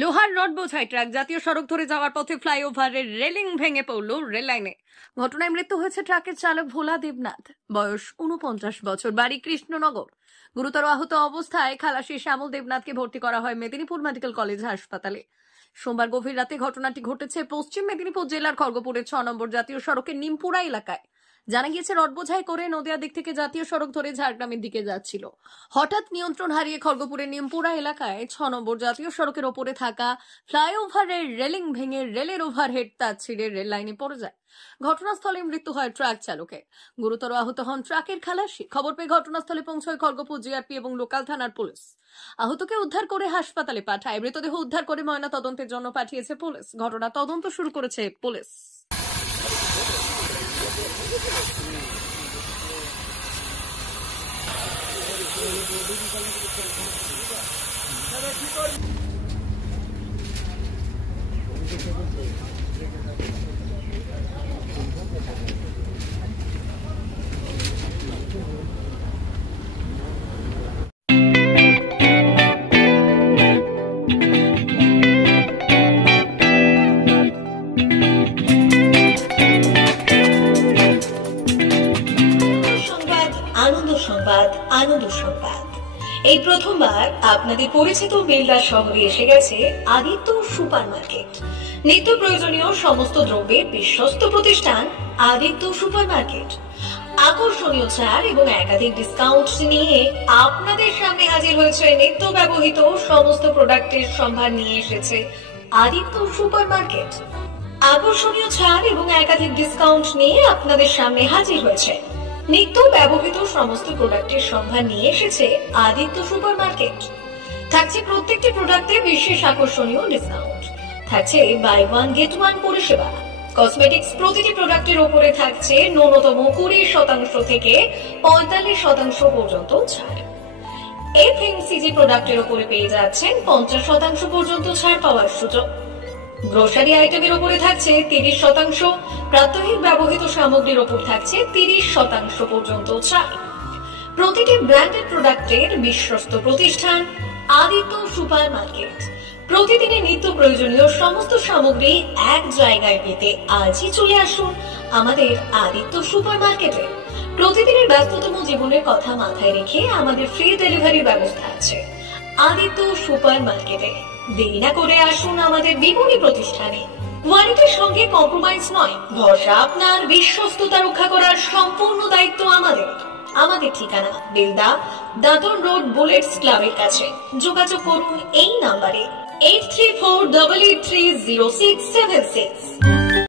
লোহার রড বোঝাই ট্রাক জাতীয় সড়ক ধরে যাওয়ার পথে ফ্লাইওভারের রেলিং ভেঙে পড়ল রেল লাইনে। ঘটনায় মৃত্যু হয়েছে ট্রাকের চালক ভোলা দেবনাথ, বয়স ৪৯ বছর, বাড়ি কৃষ্ণনগর। গুরুতর আহত অবস্থায় খালাসি শ্যামল দেবনাথকে ভর্তি করা হয় মেদিনীপুর মেডিকেল কলেজ হাসপাতালে। সোমবার গভীর রাতে ঘটনাটি ঘটেছে পশ্চিম মেদিনীপুর জেলার খড়গপুরের ৬ নম্বর জাতীয় সড়কের নিমপুরা এলাকায়। জানা গিয়েছে রড বোঝাই করে নদিয়া দিক থেকে জাতীয় সড়ক ধরে ঝাড়গ্রামের দিকে যাচ্ছিল। হঠাৎ নিয়ন্ত্রণ হারিয়ে খড়গপুরের নিমপুরা এলাকায় ৬ নম্বর জাতীয় সড়কের ওপরে থাকা ফ্লাইওভারের রেলিং ভেঙে রেলের ওভারহেড তার ছিঁড়ে রেল লাইনে পড়ে যায়। ঘটনাস্থলে মৃত্যু হয় ট্রাক চালকের। গুরুতর আহত হন ট্রাকের খালাসি। খবর পেয়ে ঘটনাস্থলে পৌঁছয় খড়গপুর জিআরপি এবং লোকাল থানার পুলিশ। আহতকে উদ্ধার করে হাসপাতালে পাঠায়। মৃতদেহ উদ্ধার করে ময়না তদন্তের জন্য পাঠিয়েছে পুলিশ। ঘটনা তদন্ত শুরু করেছে পুলিশ। আনন্দ সংবাদ, আনন্দ সংবাদ। এই প্রথমবার আপনাদের পরিচিত বেলডা শহরে এসে গেছে আদিত্য সুপার মার্কেট। নিত্য প্রয়োজনীয় সমস্ত দ্রব্যের বিশ্বস্ত প্রতিষ্ঠান আদিত্য সুপার মার্কেট। আকর্ষণীয় ছাড় এবং একাধিক ডিসকাউন্ট নিয়ে আপনাদের সামনে হাজির হয়েছে। নিত্য ব্যবহৃত সমস্ত প্রোডাক্টের সম্ভার নিয়ে এসেছে আদিত্য সুপার মার্কেট। আকর্ষণীয় ছাড় এবং একাধিক ডিসকাউন্ট নিয়ে আপনাদের সামনে হাজির হয়েছে। নিত্য ব্যবহৃত সমস্ত প্রোডাক্টের সম্ভার নিয়ে এসেছে আদিত্য সুপার মার্কেট। থাকছে প্রত্যেকটি প্রোডাক্টে বিশেষ আকর্ষণীয় ডিসকাউন্ট। থাকছে বাই ওয়ান গেট ওয়ান পরিষেবা। কসমেটিক্স প্রতিটি প্রোডাক্টের উপরে থাকছে ন্যূনতম 20% থেকে 45% পর্যন্ত ছাড়। এফএমসিজি প্রোডাক্টের উপরে পেয়ে যাচ্ছেন 50% পর্যন্ত ছাড় পাওয়ার সুযোগ। গ্রোসারি আইটেমের উপরে থাকছে 30%, প্রাত্যহিক ব্যবহৃত সামগ্রীর উপর থাকছে 30% পর্যন্ত ছাড়। প্রতিটি ব্র্যান্ডেড প্রোডাক্টের বিশ্বস্ত প্রতিষ্ঠান আদিত্য সুপার মার্কেট। প্রতিদিনের নিত্য প্রয়োজনীয় সমস্ত সামগ্রী এক জায়গায় পেতে আজই চলে আসুন আমাদের আদিত্য সুপার মার্কেটে। প্রতিদিনের ব্যস্ততম জীবনের কথা মাথায় রেখে আমাদের ফ্রি ডেলিভারির ব্যবস্থা আছে আদিত্য সুপার মার্কেটে। দেরি না করে আসুন আমাদের বিপণী প্রতিষ্ঠানে। কোয়ালিটির সঙ্গে কম্প্রোমাইজ নয়, ভরসা আপনার, বিশ্বস্ততা রক্ষা করার সম্পূর্ণ দায়িত্ব আমাদের। আমাদের ঠিকানা বেলদা, দাদন রোড, বুলেটস ক্লাবের কাছে। যোগাযোগ করুন এই নাম্বারে 8348830676।